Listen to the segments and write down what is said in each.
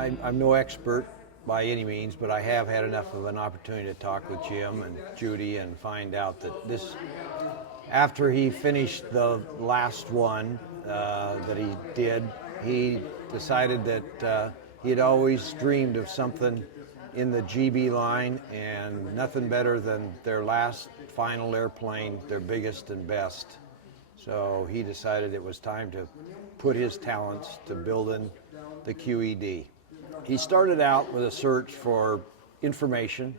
I'm no expert by any means, but I have had enough of an opportunity to talk with Jim and Judy and find out that this, after he finished the last one that he did, he decided that he had always dreamed of something in the Gee Bee line, and nothing better than their last final airplane, their biggest and best. So he decided it was time to put his talents to building the QED. He started out with a search for information.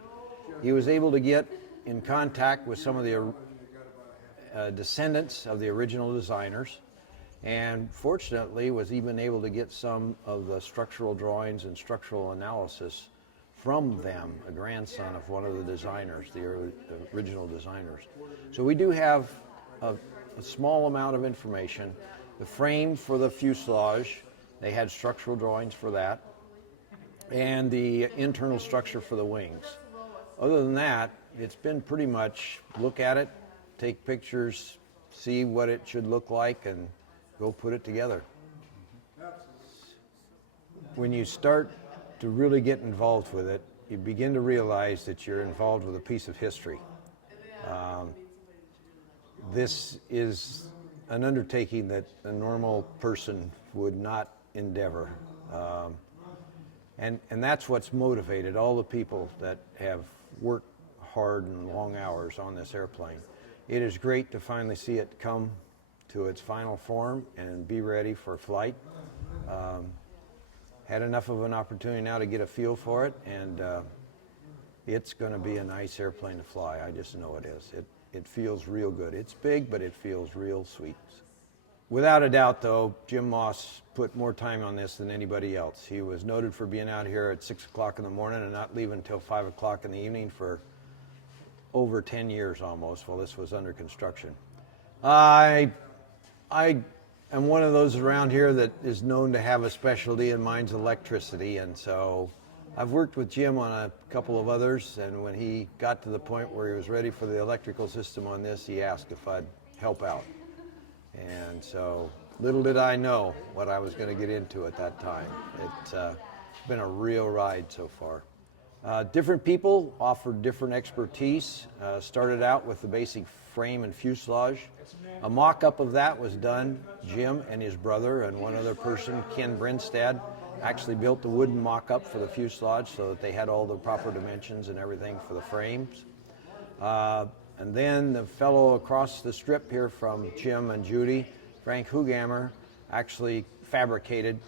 He was able to get in contact with some of the descendants of the original designers, and fortunately was even able to get some of the structural drawings and structural analysis from them, a grandson of one of the designers, the original designers. So we do have a small amount of information. The frame for the fuselage, they had structural drawings for that, and the internal structure for the wings. Other than that, it's been pretty much look at it, take pictures, see what it should look like, and go put it together. When you start to really get involved with it, you begin to realize that you're involved with a piece of history. This is an undertaking that a normal person would not endeavor. And that's what's motivated all the people that have worked hard and long hours on this airplane. It is great to finally see it come to its final form and be ready for flight. Had enough of an opportunity now to get a feel for it, and it's going to be a nice airplane to fly. I just know it is. It feels real good. It's big, but it feels real sweet. Without a doubt, though, Jim Moss put more time on this than anybody else. He was noted for being out here at 6 o'clock in the morning and not leaving until 5 o'clock in the evening for over 10 years almost while this was under construction. I am one of those around here that is known to have a specialty, and mine's electricity, and so I've worked with Jim on a couple of others, and when he got to the point where he was ready for the electrical system on this, he asked if I'd help out. And so little did I know what I was going to get into at that time. It's been a real ride so far. Different people offered different expertise. Started out with the basic frame and fuselage. A mock-up of that was done. Jim and his brother and one other person, Ken Brinstad, actually built the wooden mock-up for the fuselage so that they had all the proper dimensions and everything for the frames. And then the fellow across the strip here from Jim and Judy, Frank Hugammer, actually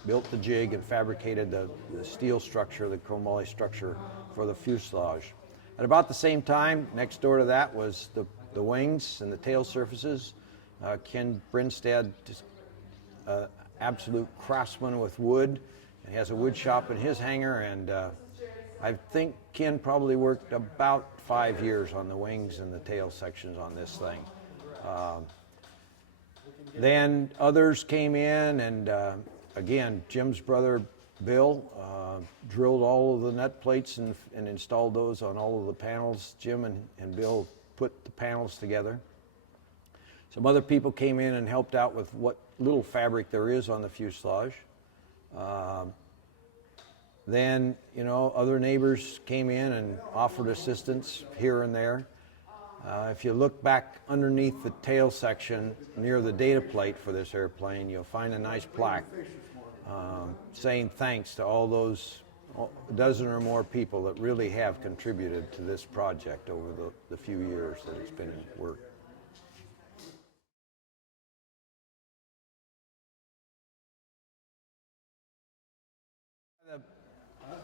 built the jig and fabricated the steel structure, the chromoly structure for the fuselage. At about the same time, next door to that was the wings and the tail surfaces. Ken Brinstad, just absolute craftsman with wood. He has a wood shop in his hangar, and I think Ken probably worked about 5 years on the wings and the tail sections on this thing. Then others came in, and again, Jim's brother Bill drilled all of the nut plates and installed those on all of the panels. Jim and Bill put the panels together. Some other people came in and helped out with what little fabric there is on the fuselage. Then, other neighbors came in and offered assistance here and there. If you look back underneath the tail section near the data plate for this airplane, you'll find a nice plaque saying thanks to all those dozen or more people that really have contributed to this project over the few years that it's been in work.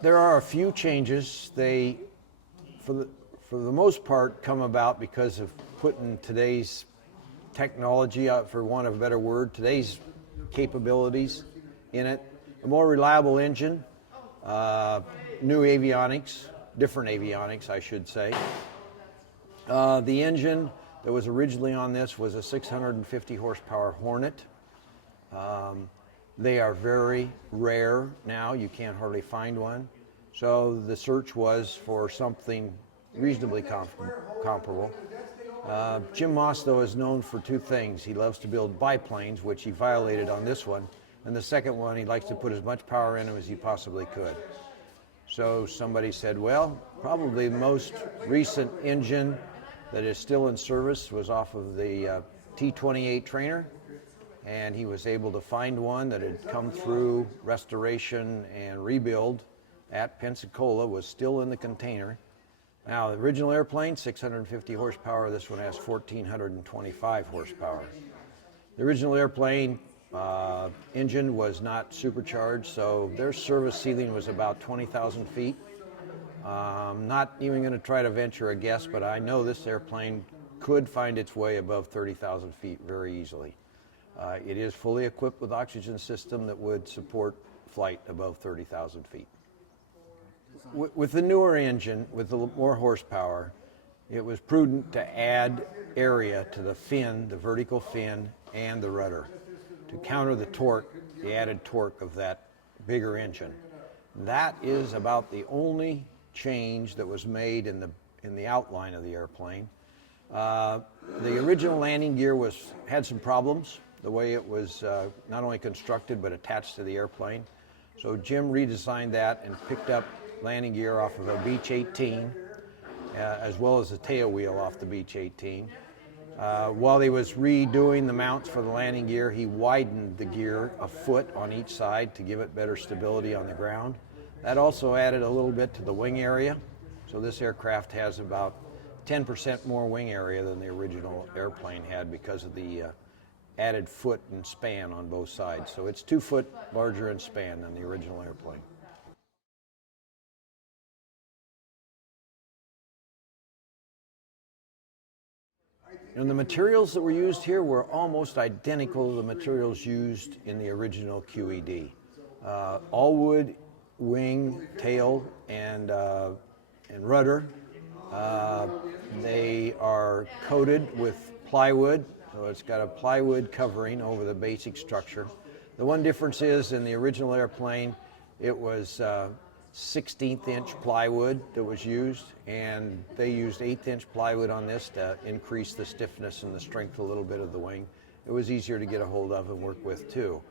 There are a few changes. They, for the most part, come about because of putting today's technology, for want of a better word, today's capabilities in it. A more reliable engine, new avionics, different avionics, I should say. The engine that was originally on this was a 650 horsepower Hornet. They are very rare now. You can't hardly find one. So the search was for something reasonably comparable. Jim Moss, though, is known for two things. He loves to build biplanes, which he violated on this one, And the second one, he likes to put as much power in him as he possibly could. So somebody said, well, probably the most recent engine that is still in service was off of the T-28 trainer, and he was able to find one that had come through restoration and rebuild at Pensacola, was still in the container. Now, the original airplane, 650 horsepower. This one has 1,425 horsepower. The original airplane engine was not supercharged, so their service ceiling was about 20,000 feet. Not even going to try to venture a guess, but I know this airplane could find its way above 30,000 feet very easily. It is fully equipped with oxygen system that would support flight above 30,000 feet. With the newer engine, with the more horsepower, it was prudent to add area to the fin, the vertical fin, and the rudder to counter the torque, the added torque of that bigger engine. That is about the only change that was made in the outline of the airplane. The original landing gear had some problems, the way it was not only constructed but attached to the airplane. So Jim redesigned that and picked up landing gear off of a Beech 18, as well as the tail wheel off the Beech 18. While he was redoing the mounts for the landing gear, he widened the gear a foot on each side to give it better stability on the ground. That also added a little bit to the wing area. So this aircraft has about 10% more wing area than the original airplane had because of the added foot and span on both sides. So it's 2 foot larger in span than the original airplane. And the materials that were used here were almost identical to the materials used in the original QED. All wood, wing, tail, and rudder. They are coated with plywood, so it's got a plywood covering over the basic structure. The one difference is in the original airplane, it was 16th inch plywood that was used, and they used 8th inch plywood on this to increase the stiffness and the strength a little bit of the wing. It was easier to get a hold of and work with too.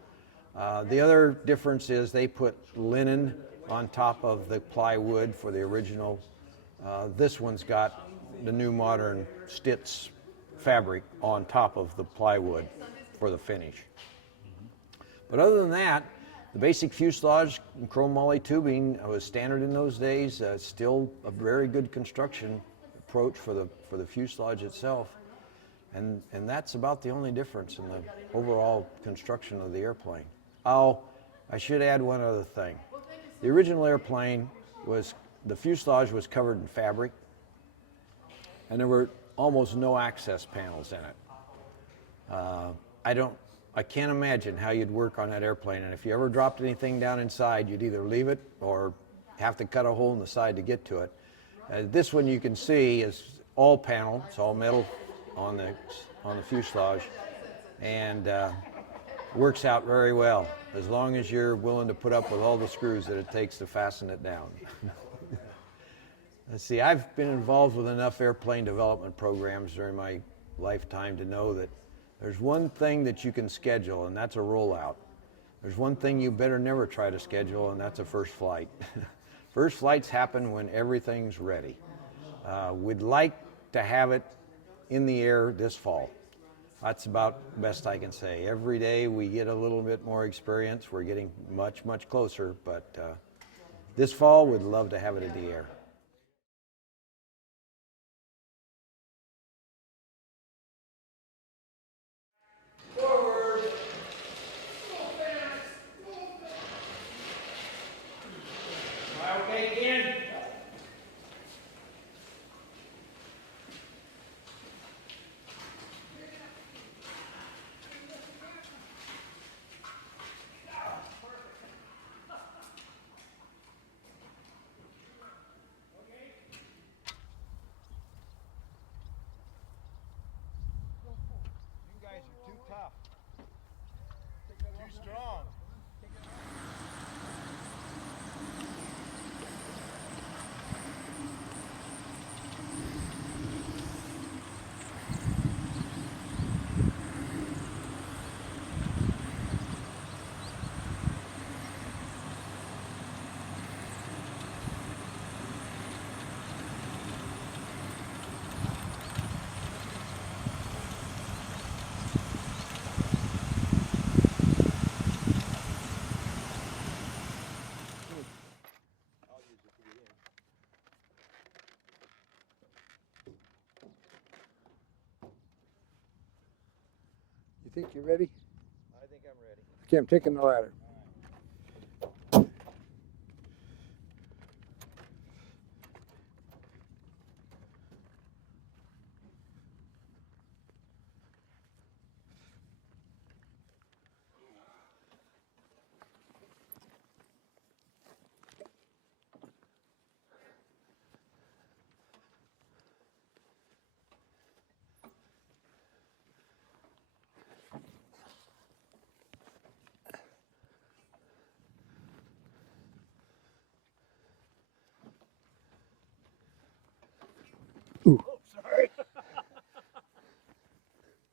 The other difference is they put linen on top of the plywood for the original. This one's got the new modern Stitz fabric on top of the plywood for the finish. But other than that, the basic fuselage and chrome moly tubing was standard in those days. Still a very good construction approach for the fuselage itself, and that's about the only difference in the overall construction of the airplane. Oh, I should add one other thing. The original airplane the fuselage was covered in fabric, and there were almost no access panels in it. I can't imagine how you'd work on that airplane, and if you ever dropped anything down inside, you'd either leave it or have to cut a hole in the side to get to it. This one you can see is all panel, it's all metal on the fuselage, and works out very well, as long as you're willing to put up with all the screws that it takes to fasten it down. Let's see, I've been involved with enough airplane development programs during my lifetime to know that there's one thing that you can schedule, and that's a rollout. There's one thing you better never try to schedule, and that's a first flight. First flights happen when everything's ready. We'd like to have it in the air this fall. That's about the best I can say. Every day we get a little bit more experience. We're getting much, much closer, but this fall we'd love to have it in the air. You think you're ready? I think I'm ready. Okay, I'm taking the ladder. Ooh. Oh, sorry. I'm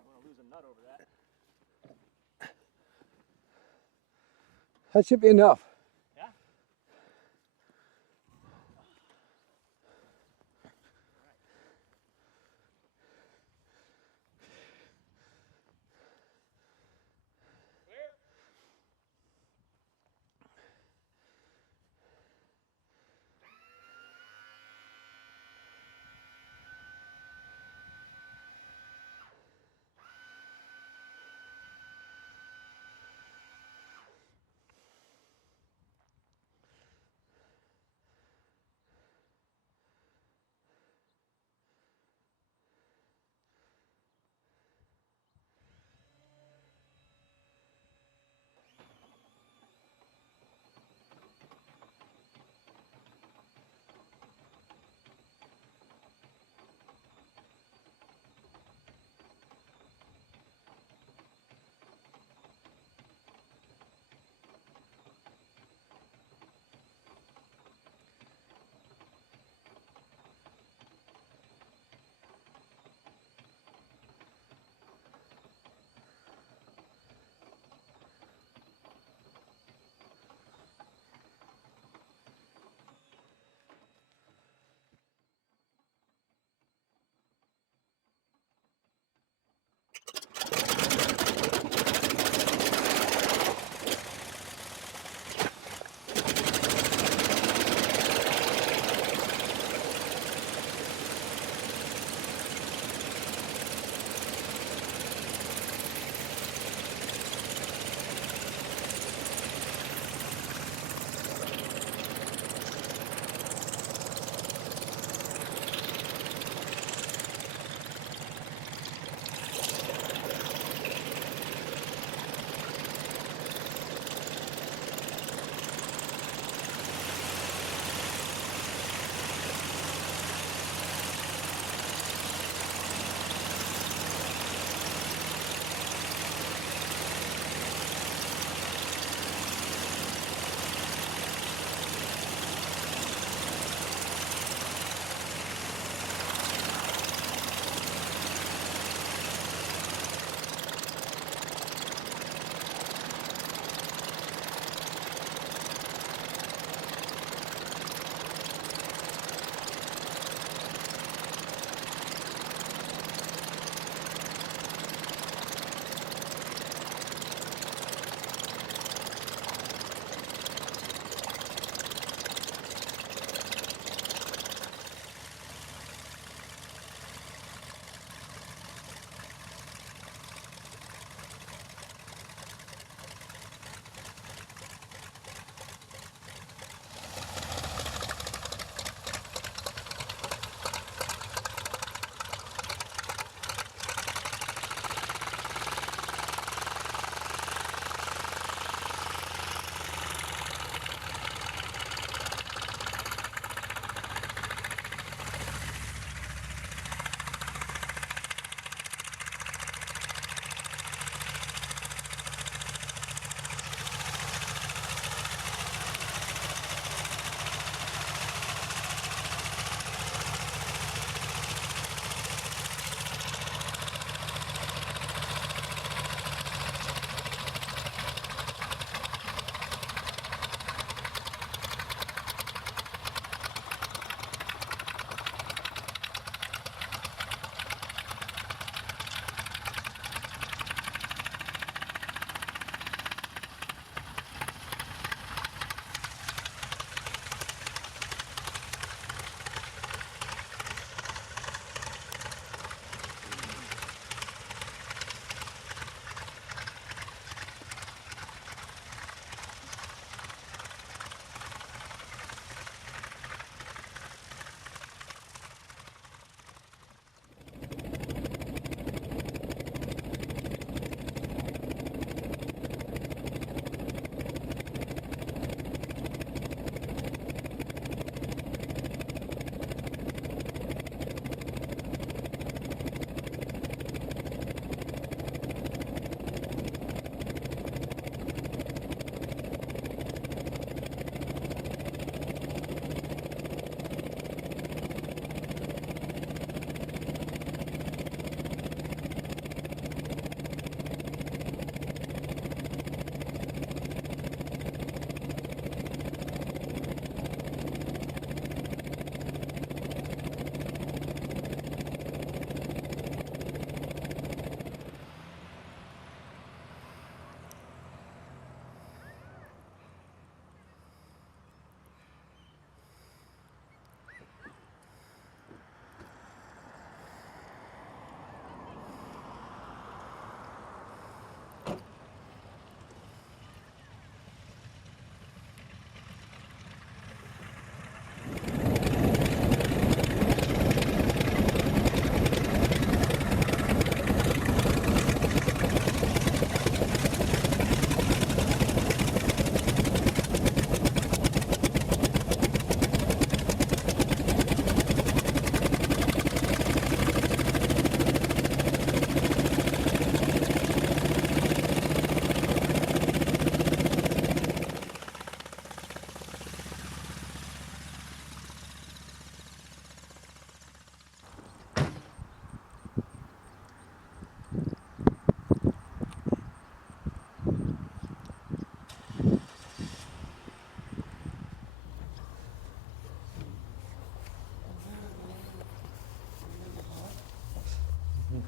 going to lose a nut over that. That should be enough. Yeah? Clear?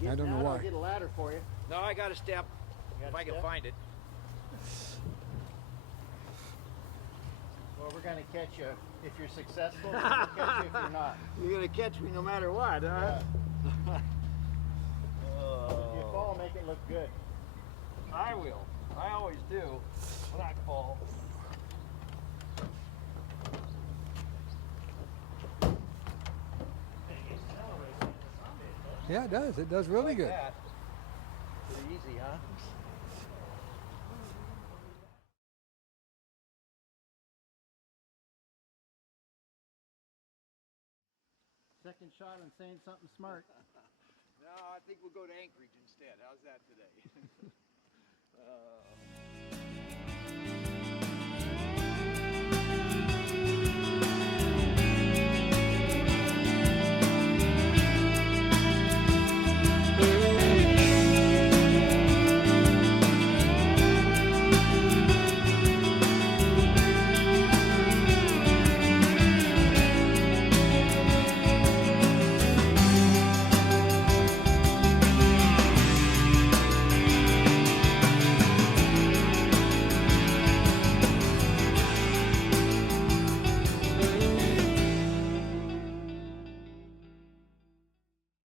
I don't know I'll why. get a ladder for you. No, I got a step. You got If a I can step? find it. Well, we're gonna catch you if you're successful. We'll catch you if you're not. You're gonna catch me no matter what, huh? If you fall, make it look good. I will. I always do. When I fall. Yeah, it does. It does really good. That. Pretty easy, huh? Second shot on saying something smart. No, I think we'll go to Anchorage instead. How's that today?